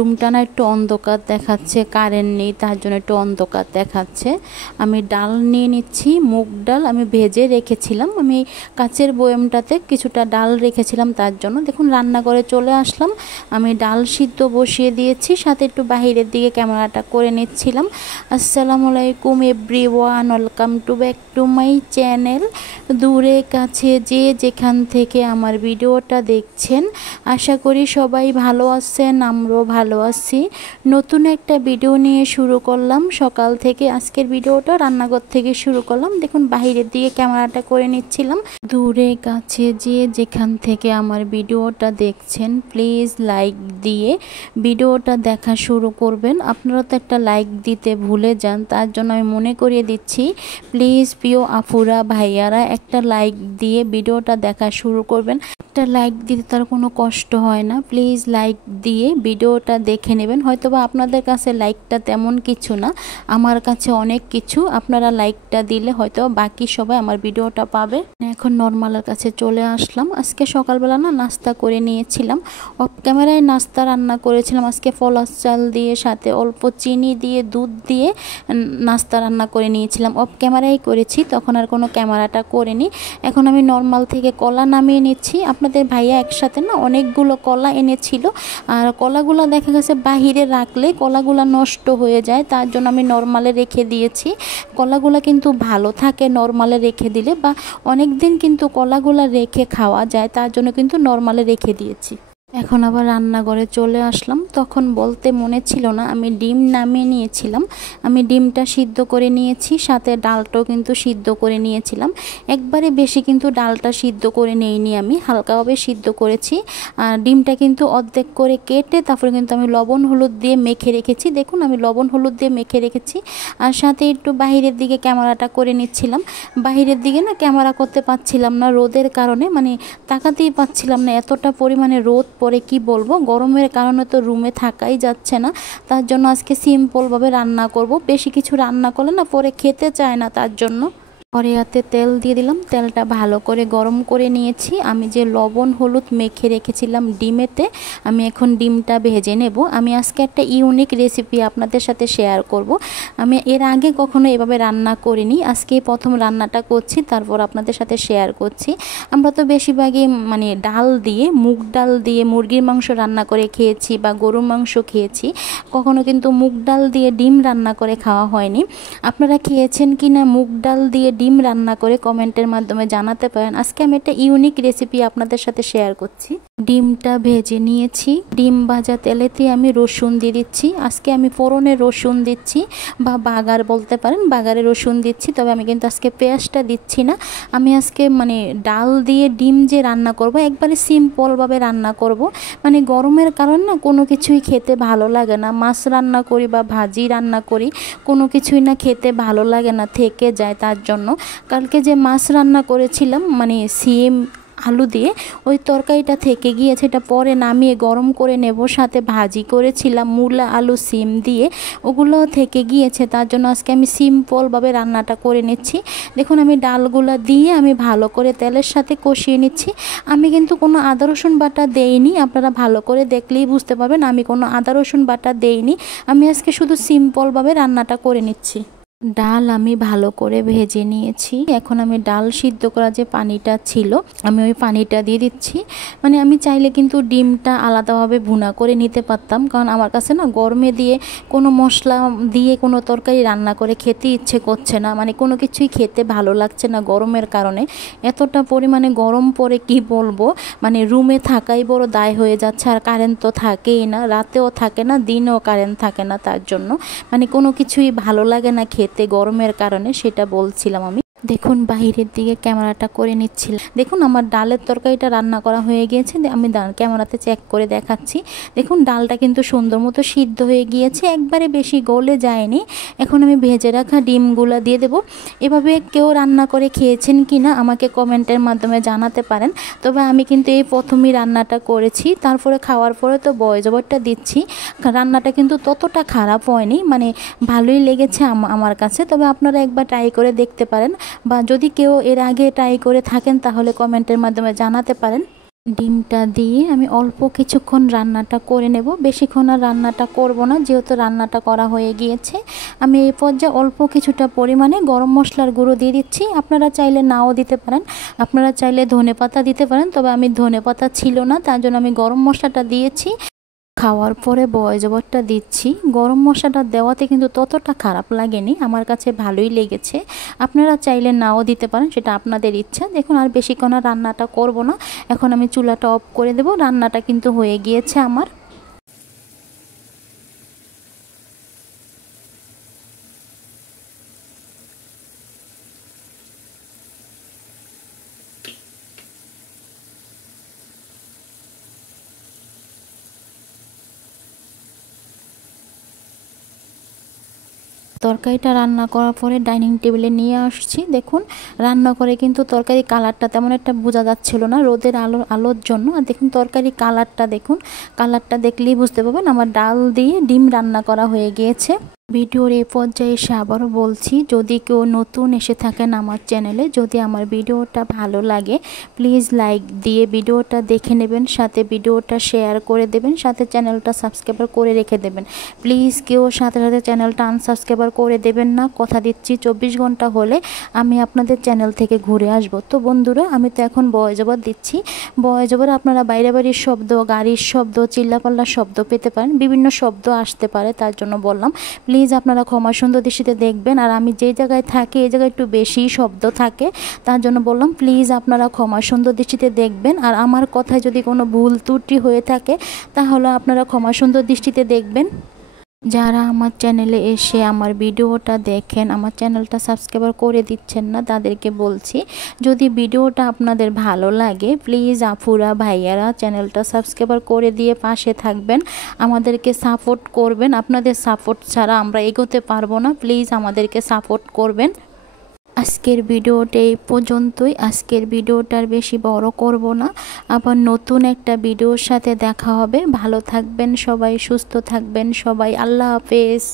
রুমটা না একটু অন্ধকার দেখাচ্ছে, কারেন্ট নেই, তার জন্য একটু অন্ধকার দেখাচ্ছে। আমি ডাল নিয়ে নিচ্ছি, মুগ ডাল আমি ভেজে রেখেছিলাম। আমি কাচের বয়ামটাতে কিছুটা ডাল রেখেছিলাম, তার জন্য দেখুন রান্নাঘরে চলে আসলাম। আমি ডাল সিদ্ধ বসিয়ে দিয়েছি, সাথে একটু বাহিরের দিকে ক্যামেরাটা করে নিচ্ছিলাম। আসসালামু আলাইকুম everyone, welcome to back to my channel. দূরে কাছে যে যেখান থেকে আমার ভিডিওটা দেখছেন, আশা করি সবাই ভালো আছেন, আমরাও ভালো আছি। নতুন একটা ভিডিও নিয়ে শুরু করলাম সকাল থেকে। আজকের ভিডিওটা রান্নাঘর থেকে শুরু করলাম। দেখুন বাহিরের দিকে ক্যামেরাটা করে নিচ্ছিলাম। দূরে কাছে যে যেখান থেকে আমার ভিডিওটা দেখছেন, প্লিজ লাইক দিয়ে ভিডিওটা দেখা শুরু করবেন। আপনারা তো একটা লাইক দিতে ভুলে যান, তার জন্য আমি মনে করিয়ে দিচ্ছি, প্লিজ প্রিয় আপুরা ভাইয়ারা একটা লাইক দিয়ে ভিডিওটা দেখা শুরু করবেন। একটা লাইক দিতে তার কোনো কষ্ট হয় না, প্লিজ লাইক দিয়ে ভিডিওটা দেখে নেবেন। হয়তোবা আপনাদের কাছে লাইকটা তেমন কিছু না, আমার কাছে অনেক কিছু। আপনারা লাইকটা দিলে হয়তো বাকি সবাই আমার ভিডিওটা পাবে। এখন নর্মালের কাছে চলে আসলাম। আজকে সকালবেলা না নাস্তা করে নিয়েছিলাম, অফ ক্যামেরায় নাস্তা রান্না করেছিলাম আজকে ফলাস চাল দিয়ে, সাথে অল্প চিনি দিয়ে দুধ দিয়ে নাস্তা রান্না করে নিয়েছিলাম। অফ ক্যামেরাই করেছি, তখন আর কোনো ক্যামেরাটা করিনি। এখন আমি নর্মাল থেকে কলা নামিয়ে নিচ্ছি। আপনাদের ভাইয়া একসাথে না অনেকগুলো কলা এনেছিল, আর কলাগুলো দেখা গেছে বাহিরে রাখলে কলাগুলো নষ্ট হয়ে যায়, তার জন্য আমি নর্মালে রেখে দিয়েছি। কলাগুলো কিন্তু ভালো থাকে নর্মালে রেখে দিলে, বা অনেক দিন কিন্তু কলাগুলো রেখে খাওয়া যায়, তার জন্য কিন্তু নর্মালে রেখে দিয়েছি। এখন আবার রান্নাঘরে চলে আসলাম। তখন বলতে মনে ছিল না, আমি ডিম নামিয়ে নিয়েছিলাম। আমি ডিমটা সিদ্ধ করে নিয়েছি, সাথে ডালটাও কিন্তু সিদ্ধ করে নিয়েছিলাম। একবারে বেশি কিন্তু ডালটা সিদ্ধ করে নেইনি, আমি হালকাভাবে সিদ্ধ করেছি। আর ডিমটা কিন্তু অর্ধেক করে কেটে তারপরে কিন্তু আমি লবণ হলুদ দিয়ে মেখে রেখেছি। দেখুন আমি লবণ হলুদ দিয়ে মেখে রেখেছি। আর সাথে একটু বাহিরের দিকে ক্যামেরাটা করে নিচ্ছিলাম। বাহিরের দিকে না ক্যামেরা করতে পারছিলাম না রোদের কারণে, মানে তাকাতেই পাচ্ছিলাম না, এতটা পরিমাণে রোদ পরে কি বলবো। গরমের কারণে তো রুমে থাকাই যাচ্ছে না, তার জন্য আজকে সিম্পলভাবে রান্না করব। বেশি কিছু রান্না করলে না পরে খেতে চায় না, তার জন্য কড়াইতে তেল দিয়ে দিলাম। তেলটা ভালো করে গরম করে নিয়েছি। আমি যে লবণ হলুদ মেখে রেখেছিলাম ডিমেতে, আমি এখন ডিমটা ভেজে নেব। আমি আজকে একটা ইউনিক রেসিপি আপনাদের সাথে শেয়ার করব। আমি এর আগে কখনো এভাবে রান্না করিনি, আজকে প্রথম রান্নাটা করছি, তারপর আপনাদের সাথে শেয়ার করছি। আমরা তো বেশিরভাগই মানে ডাল দিয়ে, মুগ ডাল দিয়ে মুরগির মাংস রান্না করে খেয়েছি বা গরুর মাংস খেয়েছি, কখনো কিন্তু মুগ ডাল দিয়ে ডিম রান্না করে খাওয়া হয়নি। আপনারা খেয়েছেন কি না মুগ ডাল দিয়ে ডিম রান্না করে কমেন্টের মাধ্যমে জানাতে পারেন। আজকে আমি একটা ইউনিক রেসিপি আপনাদের সাথে শেয়ার করছি। ডিমটা ভেজে নিয়েছি। ডিম ভাজা তেলেতে আমি রসুন দিয়ে দিচ্ছি। আজকে আমি ফোড়নে রসুন দিচ্ছি, বা বাগার বলতে পারেন, বাগারে রসুন দিচ্ছি। তবে আমি কিন্তু আজকে পেঁয়াজটা দিচ্ছি না। আমি আজকে মানে ডাল দিয়ে ডিম যে রান্না করব, একবারে সিম্পলভাবে রান্না করব। মানে গরমের কারণে না কোনো কিছুই খেতে ভালো লাগে না। মাছ রান্না করি বা ভাজি রান্না করি, কোনো কিছুই না খেতে ভালো লাগে না, থেকে যায়। তার জন্য কালকে যে মাছ রান্না করেছিলাম মানে সিম আলু দিয়ে, ওই তরকারিটা থেকে গিয়েছে, এটা পরে নামিয়ে গরম করে নেব। সাথে ভাজি করেছিলাম মূলা আলু সিম দিয়ে, ওগুলো থেকে গিয়েছে, তার জন্য আজকে আমি সিম্পলভাবে রান্নাটা করে নিচ্ছি। দেখুন আমি ডালগুলো দিয়ে আমি ভালো করে তেলের সাথে কষিয়ে নিচ্ছি। আমি কিন্তু কোনো আদা রসুন বাটা দেইনি, আপনারা ভালো করে দেখলেই বুঝতে পারবেন আমি কোনো আদা রসুন বাটা দেইনি। আমি আজকে শুধু সিম্পলভাবে রান্নাটা করে নিচ্ছি। ডাল আমি ভালো করে ভেজে নিয়েছি। এখন আমি ডাল সিদ্ধ করা যে পানিটা ছিল, আমি ওই পানিটা দিয়ে দিচ্ছি। মানে আমি চাইলে কিন্তু ডিমটা আলাদাভাবে ভুনা করে নিতে পারতাম, কারণ আমার কাছে না গরমে দিয়ে কোনো মশলা দিয়ে কোনো তরকারি রান্না করে খেতে ইচ্ছে করছে না। মানে কোনো কিছুই খেতে ভালো লাগছে না গরমের কারণে। এতটা পরিমাণে গরম পড়ে কি বলবো, মানে রুমে থাকাই বড় দায় হয়ে যাচ্ছে। আর কারেন্ট তো থাকেই না, রাতেও থাকে না, দিনেও কারেন্ট থাকে না, তার জন্য মানে কোনো কিছুই ভালো লাগে না খেতে গরমের কারণে, সেটা বলছিলাম আমি। দেখুন বাহিরের দিকে ক্যামেরাটা করে নিচ্ছিলাম। দেখুন আমার ডালের তরকারিটা রান্না করা হয়ে গিয়েছে, আমি ক্যামেরাতে চেক করে দেখাচ্ছি। দেখুন ডালটা কিন্তু সুন্দর মতো সিদ্ধ হয়ে গিয়েছে, একবারে বেশি গলে যায়নি। এখন আমি ভেজে রাখা ডিমগুলো দিয়ে দেব। এভাবে কেউ রান্না করে খেয়েছেন কি না আমাকে কমেন্টের মাধ্যমে জানাতে পারেন। তবে আমি কিন্তু এই প্রথমেই রান্নাটা করেছি, তারপরে খাওয়ার পরে তো ভয়েস ওভারটা দিচ্ছি। রান্নাটা কিন্তু ততটা খারাপ হয়নি, মানে ভালোই লেগেছে আমার কাছে। তবে আপনারা একবার ট্রাই করে দেখতে পারেন, বা যদি কেউ এর আগে ট্রাই করে থাকেন তাহলে কমেন্টের মাধ্যমে জানাতে পারেন। ডিমটা দিয়ে আমি অল্প কিছুক্ষণ রান্নাটা করে নেব, বেশিক্ষণ আর রান্নাটা করব না, যেহেতু রান্নাটা করা হয়ে গিয়েছে। আমি এই পর্যায়ে অল্প কিছুটা পরিমাণে গরম মশলার গুঁড়ো দিয়ে দিচ্ছি। আপনারা চাইলে নাও দিতে পারেন, আপনারা চাইলে ধনেপাতা দিতে পারেন, তবে আমি ধনেপাতা ছিল না, তার জন্য আমি গরম মশলাটা দিয়েছি। খাওয়ার পরে বয়জবরটা দিচ্ছি। গরম মশলাটা দেওয়াতে কিন্তু ততটা খারাপ লাগেনি, আমার কাছে ভালোই লেগেছে। আপনারা চাইলে নাও দিতে পারেন, সেটা আপনাদের ইচ্ছা। দেখুন আর বেশিক্ষণ আর রান্নাটা করব না, এখন আমি চুলাটা অফ করে দেব। রান্নাটা কিন্তু হয়ে গিয়েছে আমার। তরকারিটা রান্না করার পরে ডাইনিং টেবিলে নিয়ে আসছি। দেখুন রান্না করে কিন্তু তরকারি কালারটা তেমন একটা বোঝা যাচ্ছিল না রোদের আলোর জন্য। আর দেখুন তরকারি কালারটা দেখুন, কালারটা দেখলেই বুঝতে পারবেন আমার ডাল দিয়ে ডিম রান্না করা হয়ে গিয়েছে। ভিডিওর এই পর্যায়ে এসে আবারও বলছি, যদি কেউ নতুন এসে থাকেন আমার চ্যানেলে, যদি আমার ভিডিওটা ভালো লাগে প্লিজ লাইক দিয়ে ভিডিওটা দেখে নেবেন, সাথে ভিডিওটা শেয়ার করে দেবেন, সাথে চ্যানেলটা সাবস্ক্রাইব করে রেখে দেবেন। প্লিজ কেউ সাথে সাথে চ্যানেলটা আনসাবস্ক্রাইব করে দেবেন না, কথা দিচ্ছি 24 ঘন্টা হলে আমি আপনাদের চ্যানেল থেকে ঘুরে আসব। তো বন্ধুরা আমি তো এখন বয়জবর দিচ্ছি। বয়জবর আপনারা বাইরে বাড়ির শব্দ, গাড়ির শব্দ, চিল্লাপাল্লার শব্দ পেতে পারেন, বিভিন্ন শব্দ আসতে পারে, তার জন্য বললাম প্লিজ আপনারা ক্ষমা সুন্দর দৃষ্টিতে দেখবেন। আর আমি যে জায়গায় থাকি এই জায়গায় একটু বেশি শব্দ থাকে, তার জন্য বললাম প্লিজ আপনারা ক্ষমা সুন্দর দৃষ্টিতে দেখবেন। আর আমার কথায় যদি কোনো ভুল ত্রুটি হয়ে থাকে তাহলে আপনারা ক্ষমা সুন্দর দৃষ্টিতে দেখবেন। যারা আমার চ্যানেলে এসে আমার ভিডিওটা দেখেন, আমার চ্যানেলটা সাবস্ক্রাইব করে দিচ্ছেন না, তাদেরকে বলছি যদি ভিডিওটা আপনাদের ভালো লাগে প্লিজ আপুরা ভাইয়ারা চ্যানেলটা সাবস্ক্রাইব করে দিয়ে পাশে থাকবেন, আমাদেরকে সাপোর্ট করবেন। আপনাদের সাপোর্ট ছাড়া আমরা এগোতে পারবো না, প্লিজ আমাদেরকে সাপোর্ট করবেন। আজকের ভিডিওটা এই পর্যন্তই। আজকের ভিডিওটার বেশি বড় করব না, আবার নতুন একটা ভিডিওর সাথে দেখা হবে। ভালো থাকবেন সবাই, সুস্থ থাকবেন সবাই, আল্লাহ হাফেজ।